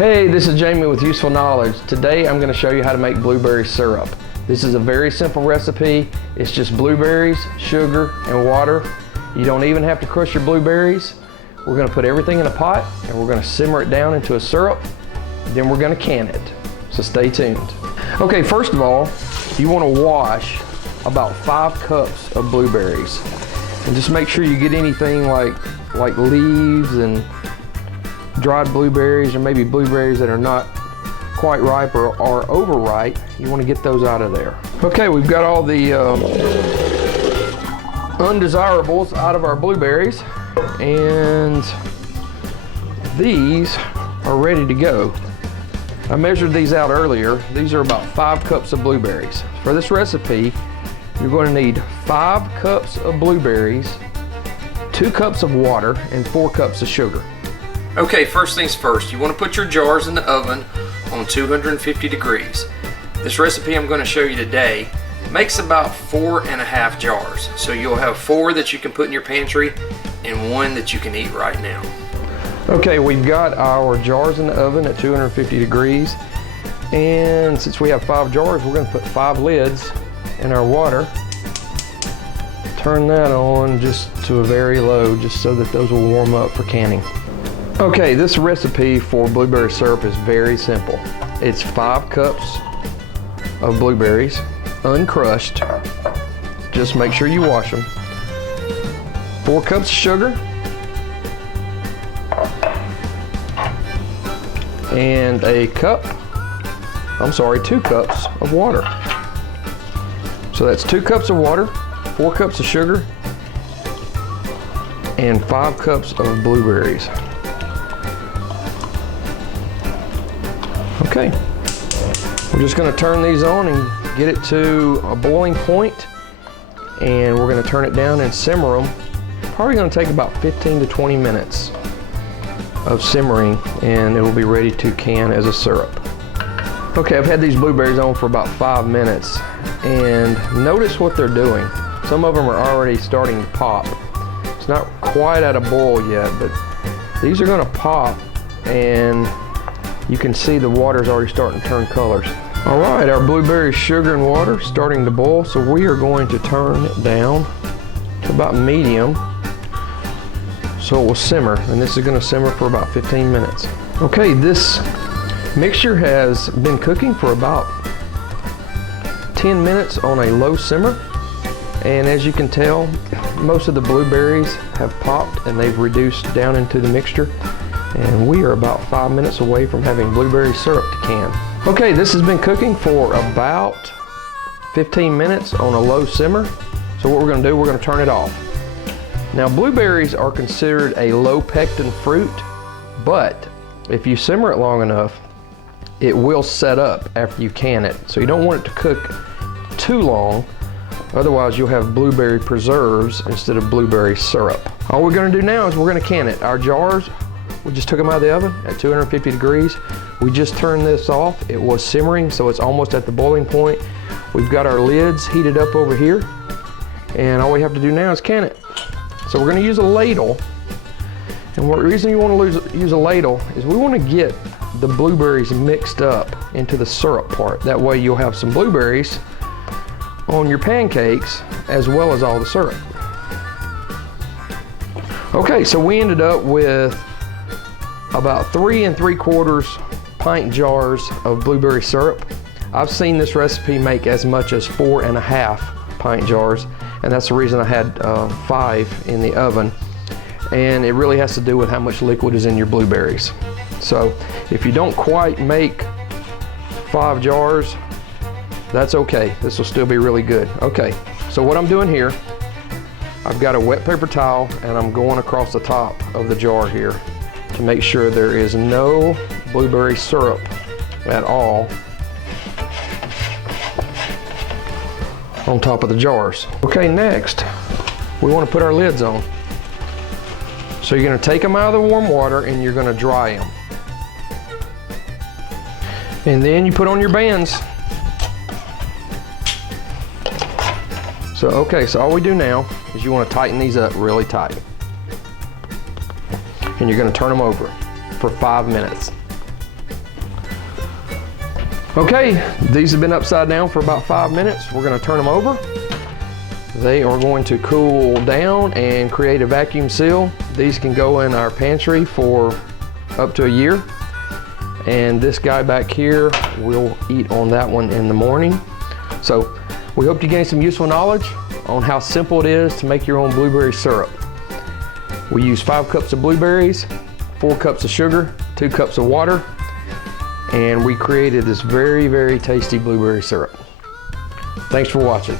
Hey, this is Jamie with Useful Knowledge. Today I'm going to show you how to make blueberry syrup. This is a very simple recipe. It's just blueberries, sugar, and water. You don't even have to crush your blueberries. We're going to put everything in a pot and we're going to simmer it down into a syrup. Then we're going to can it. So stay tuned. Okay, first of all, you want to wash about 5 cups of blueberries. And just make sure you get anything like leaves and dried blueberries, or maybe blueberries that are not quite ripe or overripe. You want to get those out of there. Okay, we've got all the undesirables out of our blueberries, and these are ready to go. I measured these out earlier. These are about 5 cups of blueberries. For this recipe, you're going to need 5 cups of blueberries, 2 cups of water, and 4 cups of sugar. Okay, first things first, you want to put your jars in the oven on 250 degrees. This recipe I'm going to show you today makes about 4.5 jars. So you'll have 4 that you can put in your pantry and 1 that you can eat right now. Okay, we've got our jars in the oven at 250 degrees. And since we have 5 jars, we're going to put 5 lids in our water. Turn that on just to a very low, just so that those will warm up for canning. Okay, this recipe for blueberry syrup is very simple. It's 5 cups of blueberries, uncrushed. Just make sure you wash them. 4 cups of sugar. And 2 cups of water. So that's 2 cups of water, 4 cups of sugar, and 5 cups of blueberries. Okay, we're just going to turn these on and get it to a boiling point, and we're going to turn it down and simmer them. Probably going to take about 15 to 20 minutes of simmering, and it will be ready to can as a syrup. Okay, I've had these blueberries on for about 5 minutes, and notice what they're doing. Some of them are already starting to pop. It's not quite at a boil yet, but these are going to pop, and you can see the water's already starting to turn colors. All right, our blueberry sugar and water starting to boil, so we are going to turn it down to about medium so it will simmer, and this is going to simmer for about 15 minutes. Okay, this mixture has been cooking for about 10 minutes on a low simmer, and as you can tell, most of the blueberries have popped and they've reduced down into the mixture. And we are about 5 minutes away from having blueberry syrup to can. Okay, this has been cooking for about 15 minutes on a low simmer. So what we're going to do, we're going to turn it off. Now, blueberries are considered a low pectin fruit, but if you simmer it long enough, it will set up after you can it. So you don't want it to cook too long, otherwise you'll have blueberry preserves instead of blueberry syrup. All we're going to do now is we're going to can it. Our jars, we just took them out of the oven at 250 degrees. We just turned this off. It was simmering, so it's almost at the boiling point. We've got our lids heated up over here, and all we have to do now is can it. So we're going to use a ladle, and the reason you want to use a ladle is we want to get the blueberries mixed up into the syrup part. That way you'll have some blueberries on your pancakes as well as all the syrup. Okay, so we ended up with about 3 3/4 pint jars of blueberry syrup. I've seen this recipe make as much as 4.5 pint jars, and that's the reason I had 5 in the oven. And it really has to do with how much liquid is in your blueberries. So if you don't quite make 5 jars, that's okay. This will still be really good. Okay, so what I'm doing here, I've got a wet paper towel and I'm going across the top of the jar here to make sure there is no blueberry syrup at all on top of the jars. Okay, next we want to put our lids on. So you're going to take them out of the warm water and you're going to dry them. And then you put on your bands. So okay, so all we do now is you want to tighten these up really tight. And you're going to turn them over for 5 minutes. Okay, these have been upside down for about 5 minutes. We're gonna turn them over. They are going to cool down and create a vacuum seal. These can go in our pantry for up to a year. And this guy back here, we'll eat on that one in the morning. So we hope you gain some useful knowledge on how simple it is to make your own blueberry syrup. We use 5 cups of blueberries, 4 cups of sugar, 2 cups of water, and we created this very, very tasty blueberry syrup. Thanks for watching.